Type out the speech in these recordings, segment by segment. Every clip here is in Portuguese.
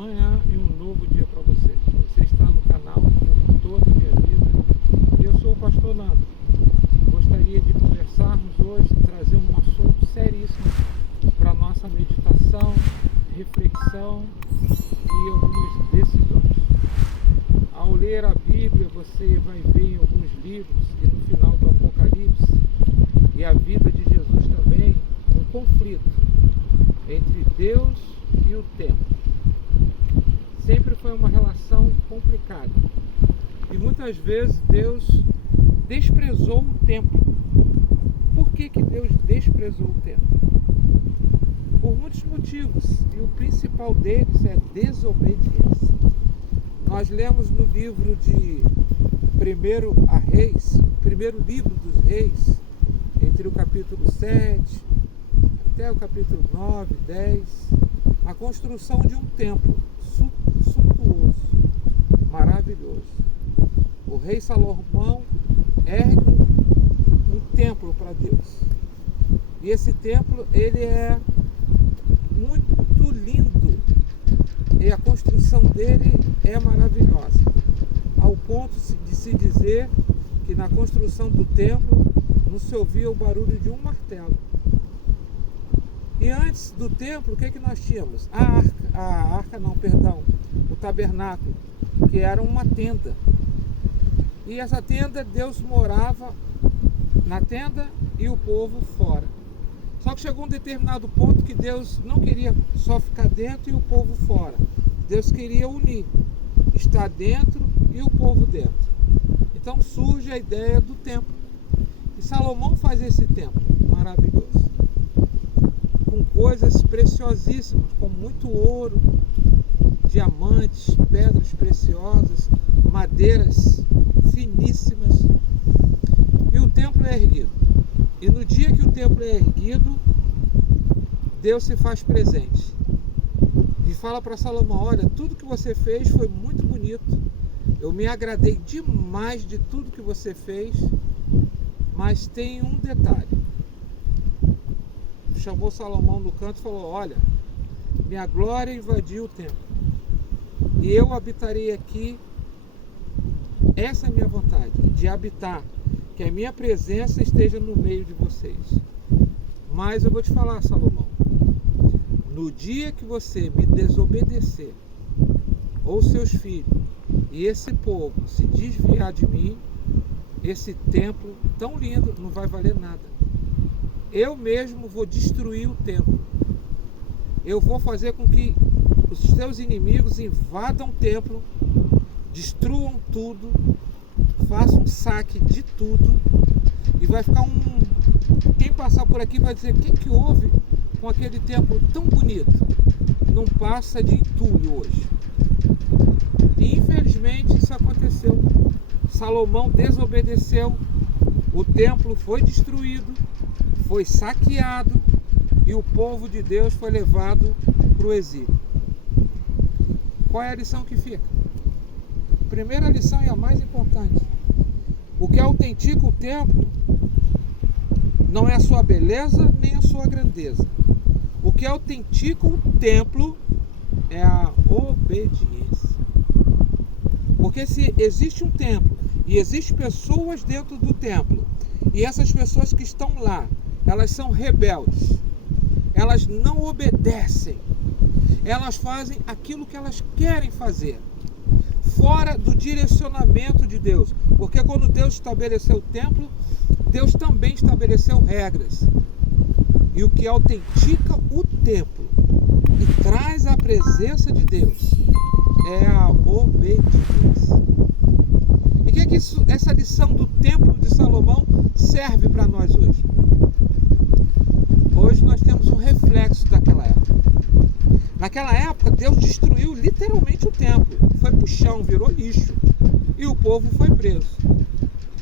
manhã e um novo dia para você. Você está no canal Por Toda a Minha Vida e eu sou o pastor Nando. Gostaria de conversarmos hoje, trazer um assunto seríssimo para nossa meditação, reflexão e algumas decisões. Ao ler a Bíblia, você vai ver em alguns livros e no final do Apocalipse e a vida de Jesus também, um conflito entre Deus e o templo. Sempre foi uma relação complicada. E muitas vezes Deus desprezou o templo. Por que Deus desprezou o templo? Por muitos motivos. E o principal deles é desobediência. Nós lemos no livro de 1 Reis, o primeiro livro dos Reis, entre o capítulo 7 até o capítulo 9, 10, a construção de um templo suntuoso, maravilhoso. O rei Salomão ergue um templo para Deus. E esse templo, ele é muito lindo. E a construção dele é maravilhosa. Ao ponto de se dizer que na construção do templo não se ouvia o barulho de um martelo. E antes do templo, o que nós tínhamos? O tabernáculo, que era uma tenda. E essa tenda, Deus morava na tenda e o povo fora. Só que chegou um determinado ponto que Deus não queria só ficar dentro e o povo fora. Deus queria unir, estar dentro e o povo dentro. Então surge a ideia do templo. E Salomão faz esse templo maravilhoso, com coisas preciosíssimas, com muito ouro, diamantes, pedras preciosas, madeiras finíssimas. E o templo é erguido. E no dia que o templo é erguido, Deus se faz presente. E fala para Salomão: olha, tudo que você fez foi muito bonito. Eu me agradei demais de tudo que você fez, mas tem um detalhe. Chamou Salomão no canto e falou: olha, minha glória invadiu o templo e eu habitarei aqui. Essa é a minha vontade, de habitar, que a minha presença esteja no meio de vocês. Mas eu vou te falar, Salomão, no dia que você me desobedecer, ou seus filhos, e esse povo se desviar de mim, esse templo tão lindo não vai valer nada. Eu mesmo vou destruir o templo. Eu vou fazer com que os teus inimigos invadam o templo, destruam tudo, façam um saque de tudo, e vai ficar quem passar por aqui vai dizer: o que houve com aquele templo tão bonito? Não passa de entulho hoje. E infelizmente isso aconteceu. Salomão desobedeceu, o templo foi destruído, foi saqueado e o povo de Deus foi levado para o exílio. Qual é a lição que fica? Primeira lição e a mais importante: o que autentica o templo não é a sua beleza nem a sua grandeza. O que autentica o templo é a obediência. Porque se existe um templo e existem pessoas dentro do templo, e essas pessoas que estão lá, elas são rebeldes, elas não obedecem, elas fazem aquilo que elas querem fazer, fora do direcionamento de Deus. Porque quando Deus estabeleceu o templo, Deus também estabeleceu regras. E o que autentica o templo e traz a presença de Deus é a obediência. E o que essa lição do templo de Salomão serve para nós hoje? Hoje nós temos um reflexo daquela época. Naquela época, Deus destruiu literalmente o templo. Foi para o chão, virou lixo. E o povo foi preso.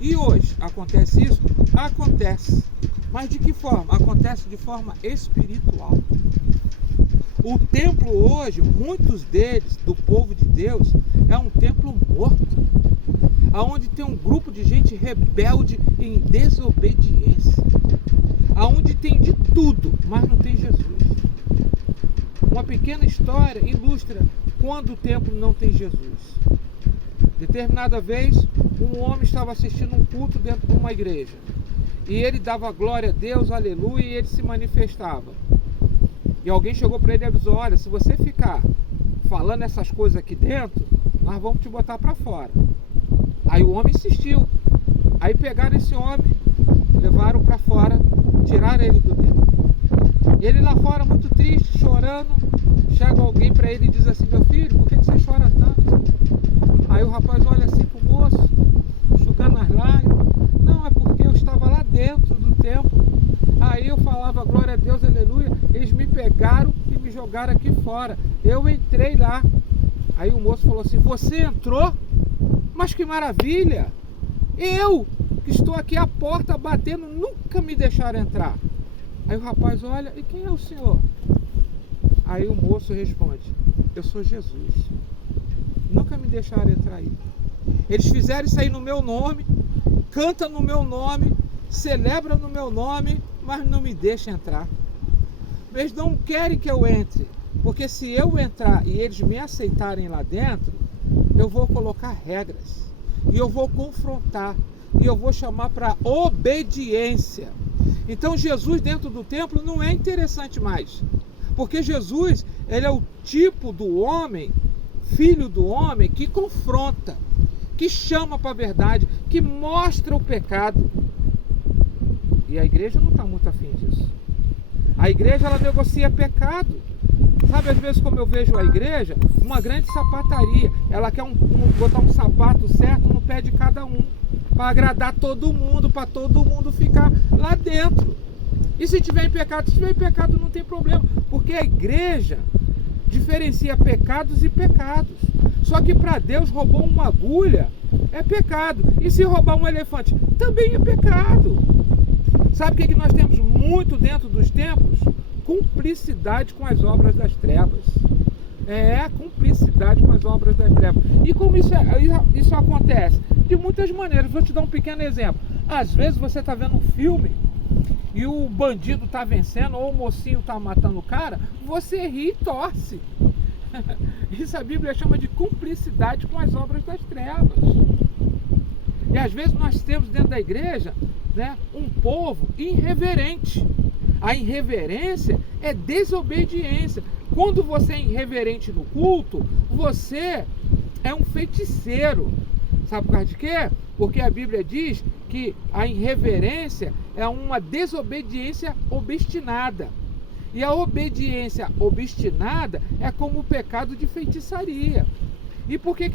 E hoje, acontece isso? Acontece. Mas de que forma? Acontece de forma espiritual. O templo hoje, muitos deles, do povo de Deus, é um templo morto. Onde tem um grupo de gente rebelde em desobediência. Onde tem de tudo, mas não tem Jesus. Uma pequena história ilustra quando o templo não tem Jesus. Determinada vez, um homem estava assistindo um culto dentro de uma igreja. E ele dava glória a Deus, aleluia, e ele se manifestava. E alguém chegou para ele e avisou: olha, se você ficar falando essas coisas aqui dentro, nós vamos te botar para fora. Aí o homem insistiu. Aí pegaram esse homem, levaram para fora, tiraram ele do templo. Ele lá fora, muito triste, chorando, chega alguém para ele e diz assim: meu filho, por que você chora tanto? Aí o rapaz olha assim pro moço, enxugando as lágrimas: não, é porque eu estava lá dentro do templo. Aí eu falava glória a Deus, aleluia, eles me pegaram e me jogaram aqui fora. Eu entrei lá. Aí o moço falou assim: você entrou? Mas que maravilha! Eu, que estou aqui à porta batendo, nunca me deixaram entrar. Aí o rapaz olha: e quem é o senhor? Aí o moço responde: eu sou Jesus. Nunca me deixaram entrar aí. Eles fizeram isso aí no meu nome, cantam no meu nome, celebram no meu nome, mas não me deixam entrar. Eles não querem que eu entre, porque se eu entrar e eles me aceitarem lá dentro, eu vou colocar regras, e eu vou confrontar, e eu vou chamar para obediência. Então Jesus dentro do templo não é interessante mais, porque Jesus, ele é o tipo do homem, filho do homem, que confronta, que chama para a verdade, que mostra o pecado. E a igreja não está muito afim disso. A igreja, ela negocia pecado. Sabe, às vezes, como eu vejo a igreja, uma grande sapataria. Ela quer botar um sapato certo no pé de cada um, para agradar todo mundo, para todo mundo ficar lá dentro. E se tiver em pecado não tem problema, porque a igreja diferencia pecados e pecados. Só que para Deus, roubar uma agulha é pecado, e se roubar um elefante também é pecado. Sabe o que nós temos muito dentro dos templos? Cumplicidade com as obras das trevas. Cumplicidade com as obras das trevas. E como isso acontece? De muitas maneiras. Vou te dar um pequeno exemplo. Às vezes você está vendo um filme e o bandido está vencendo, ou o mocinho está matando o cara, você ri e torce. Isso a Bíblia chama de cumplicidade com as obras das trevas. E às vezes nós temos dentro da igreja, né, um povo irreverente. A irreverência é desobediência. Quando você é irreverente no culto, você é um feiticeiro. Sabe por causa de quê? Porque a Bíblia diz que a irreverência é uma desobediência obstinada. E a obediência obstinada é como o pecado de feitiçaria. E por que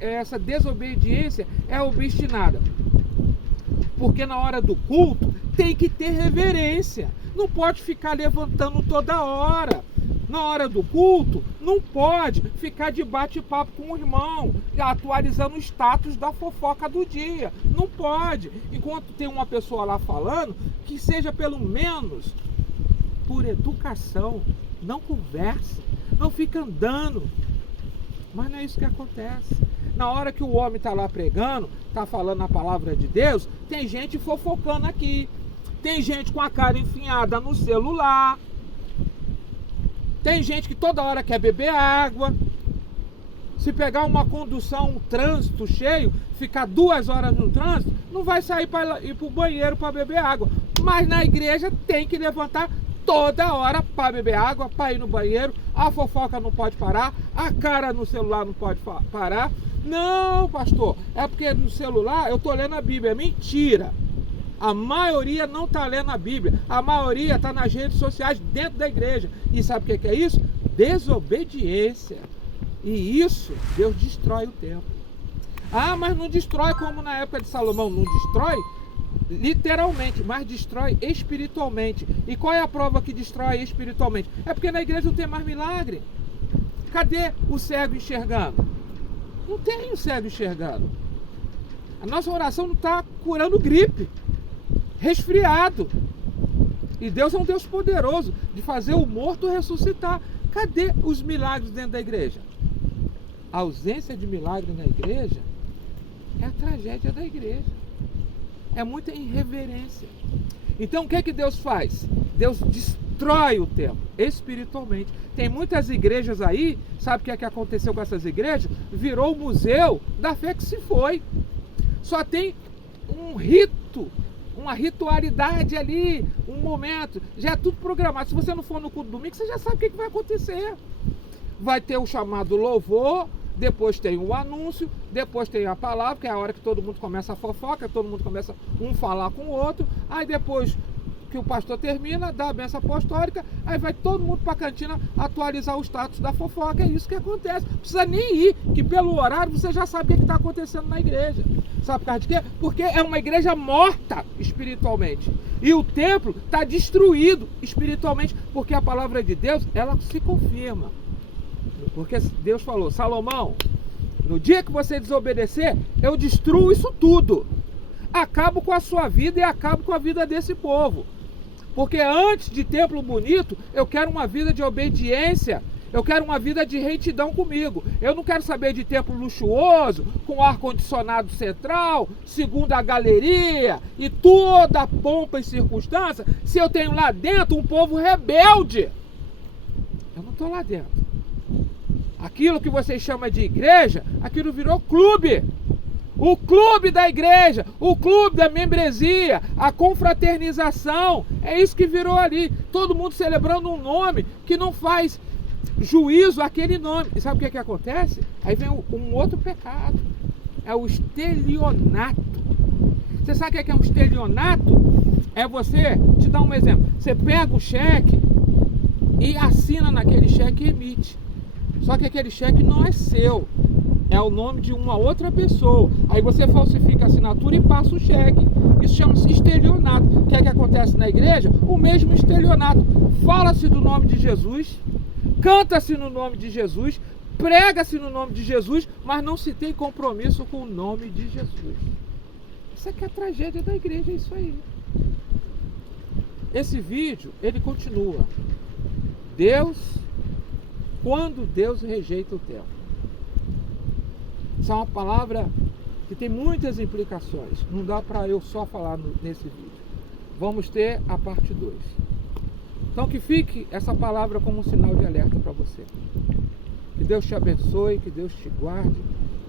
essa desobediência é obstinada? Porque na hora do culto tem que ter reverência. Não pode ficar levantando toda hora. Na hora do culto, não pode ficar de bate-papo com o irmão, atualizando o status da fofoca do dia. Não pode. Enquanto tem uma pessoa lá falando, que seja pelo menos por educação. Não conversa, não fica andando. Mas não é isso que acontece. Na hora que o homem está lá pregando, está falando a palavra de Deus, tem gente fofocando aqui. Tem gente com a cara enfiada no celular. Tem gente que toda hora quer beber água. Se pegar uma condução, um trânsito cheio, ficar 2 horas no trânsito, não vai sair para ir para o banheiro para beber água. Mas na igreja tem que levantar toda hora para beber água, para ir no banheiro. A fofoca não pode parar, a cara no celular não pode parar. Não, pastor, é porque no celular eu estou lendo a Bíblia. Mentira! A maioria não está lendo a Bíblia. A maioria está nas redes sociais dentro da igreja. E sabe o que é isso? Desobediência. E isso, Deus destrói o templo. Ah, mas não destrói como na época de Salomão. Não destrói literalmente, mas destrói espiritualmente. E qual é a prova que destrói espiritualmente? É porque na igreja não tem mais milagre. Cadê o cego enxergando? Não tem o cego enxergando. A nossa oração não está curando gripe, resfriado. E Deus é um Deus poderoso de fazer o morto ressuscitar. Cadê os milagres dentro da igreja? A ausência de milagre na igreja é a tragédia da igreja. É muita irreverência. Então o que é que Deus faz? Deus destrói o templo espiritualmente. Tem muitas igrejas aí, sabe o que é que aconteceu com essas igrejas? Virou o museu da fé que se foi. Só tem um rito, uma ritualidade ali, um momento, já é tudo programado. Se você não for no culto domingo, você já sabe o que vai acontecer. Vai ter o chamado louvor, depois tem o anúncio, depois tem a palavra, que é a hora que todo mundo começa a fofoca, todo mundo começa um falar com o outro, aí depois que o pastor termina, dá a bênção apostólica, aí vai todo mundo para a cantina atualizar o status da fofoca. É isso que acontece. Não precisa nem ir, que pelo horário você já sabe o que está acontecendo na igreja. Sabe por causa de quê? Porque é uma igreja morta espiritualmente. E o templo está destruído espiritualmente, porque a palavra de Deus, ela se confirma. Porque Deus falou: Salomão, no dia que você desobedecer, eu destruo isso tudo. Acabo com a sua vida e acabo com a vida desse povo. Porque antes de templo bonito, eu quero uma vida de obediência. Eu quero uma vida de retidão comigo. Eu não quero saber de templo luxuoso, com ar-condicionado central, segunda galeria e toda a pompa e circunstância, se eu tenho lá dentro um povo rebelde. Eu não estou lá dentro. Aquilo que vocês chamam de igreja, aquilo virou clube. O clube da igreja, o clube da membresia, a confraternização, é isso que virou ali. Todo mundo celebrando um nome que não faz juízo àquele nome. E sabe o que acontece? Aí vem um outro pecado, é o estelionato. Você sabe o que é um estelionato? É você, te dar um exemplo, você pega o cheque e assina naquele cheque e emite. Só que aquele cheque não é seu, é o nome de uma outra pessoa. Aí você falsifica a assinatura e passa o cheque. Isso chama-se estelionato. O que é que acontece na igreja? O mesmo estelionato. Fala-se do nome de Jesus, canta-se no nome de Jesus, prega-se no nome de Jesus, mas não se tem compromisso com o nome de Jesus. Isso aqui é a tragédia da igreja, é isso aí. Esse vídeo, ele continua. Quando Deus rejeita o templo. Isso é uma palavra que tem muitas implicações. Não dá para eu só falar nesse vídeo. Vamos ter a parte 2. Então que fique essa palavra como um sinal de alerta para você. Que Deus te abençoe, que Deus te guarde,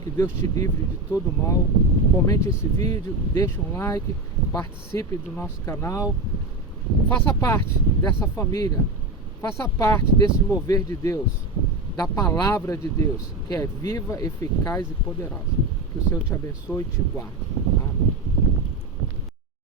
que Deus te livre de todo mal. Comente esse vídeo, deixe um like, participe do nosso canal. Faça parte dessa família. Faça parte desse mover de Deus, da palavra de Deus, que é viva, eficaz e poderosa. Que o Senhor te abençoe e te guarde.